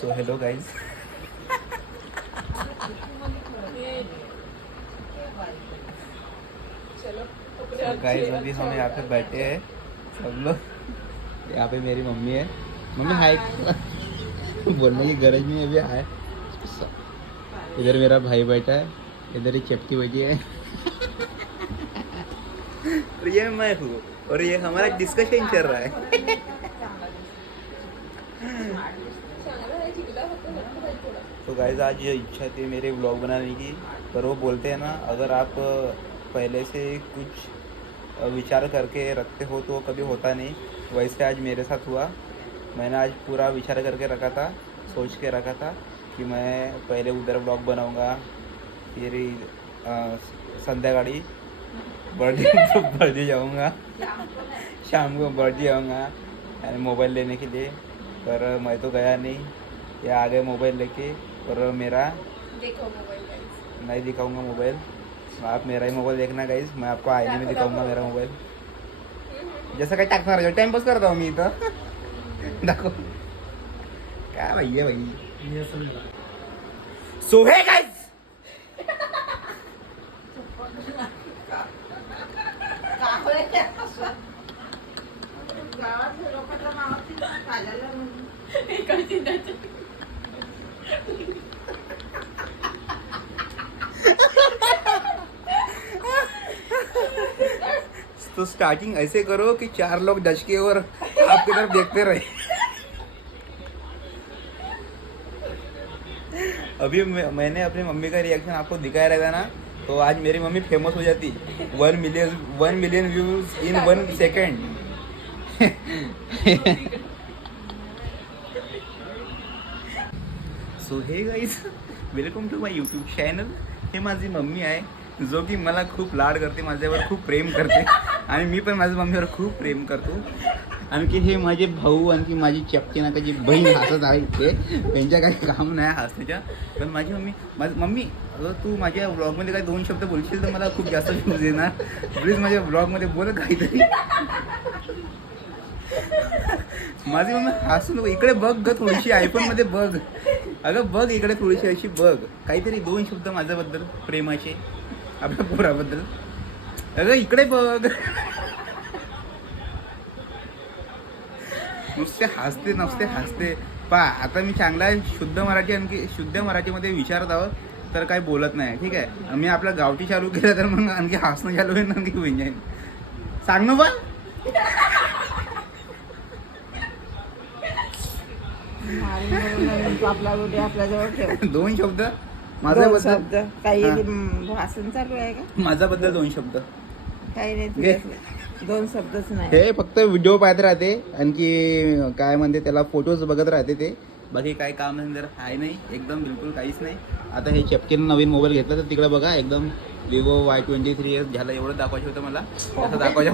So hello guys. Guys अभी हम यहाँ पे बैठे हैं सब लोग। यहाँ पे मेरी मम्मी है। मम्मी हाय बोलने की गरज नहीं है, अभी हाय। इधर मेरा भाई बैठा है, इधर ही चपकी बजी है और ये मैं हूँ और ये हमारा डिस्कशन चल रहा है। तो गाइस आज ये इच्छा थी मेरे व्लॉग बनाने की, पर वो बोलते हैं ना, अगर आप पहले से कुछ विचार करके रखते हो तो कभी होता नहीं। वैसे आज मेरे साथ हुआ। मैंने आज पूरा विचार करके रखा था, सोच के रखा था कि मैं पहले उधर व्लॉग बनाऊंगा, फिर संध्याकाळी बर्डी जाऊंगा, शाम को बर्डी जाऊंगा मोबाइल लेने के लिए। पर मैं तो गया नहीं, ये आ गए मोबाइल लेके। और मेरा देखो मोबाइल नहीं दिखाऊंगा मोबाइल, आप मेरा ही मोबाइल देखना गाइज। मैं आपको आईने में दिखाऊंगा मेरा मोबाइल, जैसा काही टाकणार टाइम पास करता हूँ मी इथं दाखव काय भैया भाई। सो हे गाइज तो स्टार्टिंग ऐसे करो कि 4 लोग डच के और आपकी तरफ देखते रहे। अभी मैंने अपनी मम्मी का रिएक्शन आपको दिखाया रहता ना, तो आज मेरी मम्मी फेमस हो जाती। 1 million views in 1 second. So hey guys, welcome to my YouTube channel. हे माझी मम्मी आहे, जो की मला खूप लाड करते, माझ्यावर खूप प्रेम करते आणि मी पण माझ्या मम्मीवर खूप प्रेम करतो। आणखी हे माझे भाऊ, आणखी माझी चपटी नाकाची बहीण हसत आहे इथे, त्यांच्या काही काम नाही हसण्याच्या। पण माझी मम्मी अगर तू माझ्या ब्लॉगमध्ये काही 2 शब्द बोलशील तर मला खूप जास्त व्ह्यूज येणार। प्लीज माझ्या ब्लॉगमध्ये बोल काहीतरी। माझी मम्मी हसू नको, इकडे बघ ग थोडीशी, आयफोनमध्ये बघ अगं, बघ इकडे थोडीशी अशी बघ, काहीतरी 2 शब्द माझ्याबद्दल प्रेमाचे, आपल्या पोराबद्दल। अगं इकडे बघ, नुसते हसते पा। आता मी चांगला शुद्ध मराठी, आणखी शुद्ध मराठीमध्ये विचारत आहोत तर काही बोलत नाही, ठीक आहे। मी आपला गावठी चालू केलं तर मग आणखी हसणं चालू होईल, आणखी होईन जाईल। सांग ना बा आपला व्हिडिओ आपल्याजवळ ठेव। 2 शब्द माझ्याबद्दल, काही भाषण चालू आहे का माझ्याबद्दल 2 शब्द? काही नाही, 2 शब्दच नाही। हे फक्त व्हिडिओ पाहत राहते, आणखी काय म्हणते त्याला, फोटोज बघत राहते ते, बाकी काही काम धंदा आहे नाही, एकदम बिलकुल काहीच नाही। आता हे चपकीनं नवीन मोबाईल घेतला तर तिकडे बघा, एकदम Vivo Y23 झाला। एवढं दाखवायचं होतं मला, असं दाखवायचं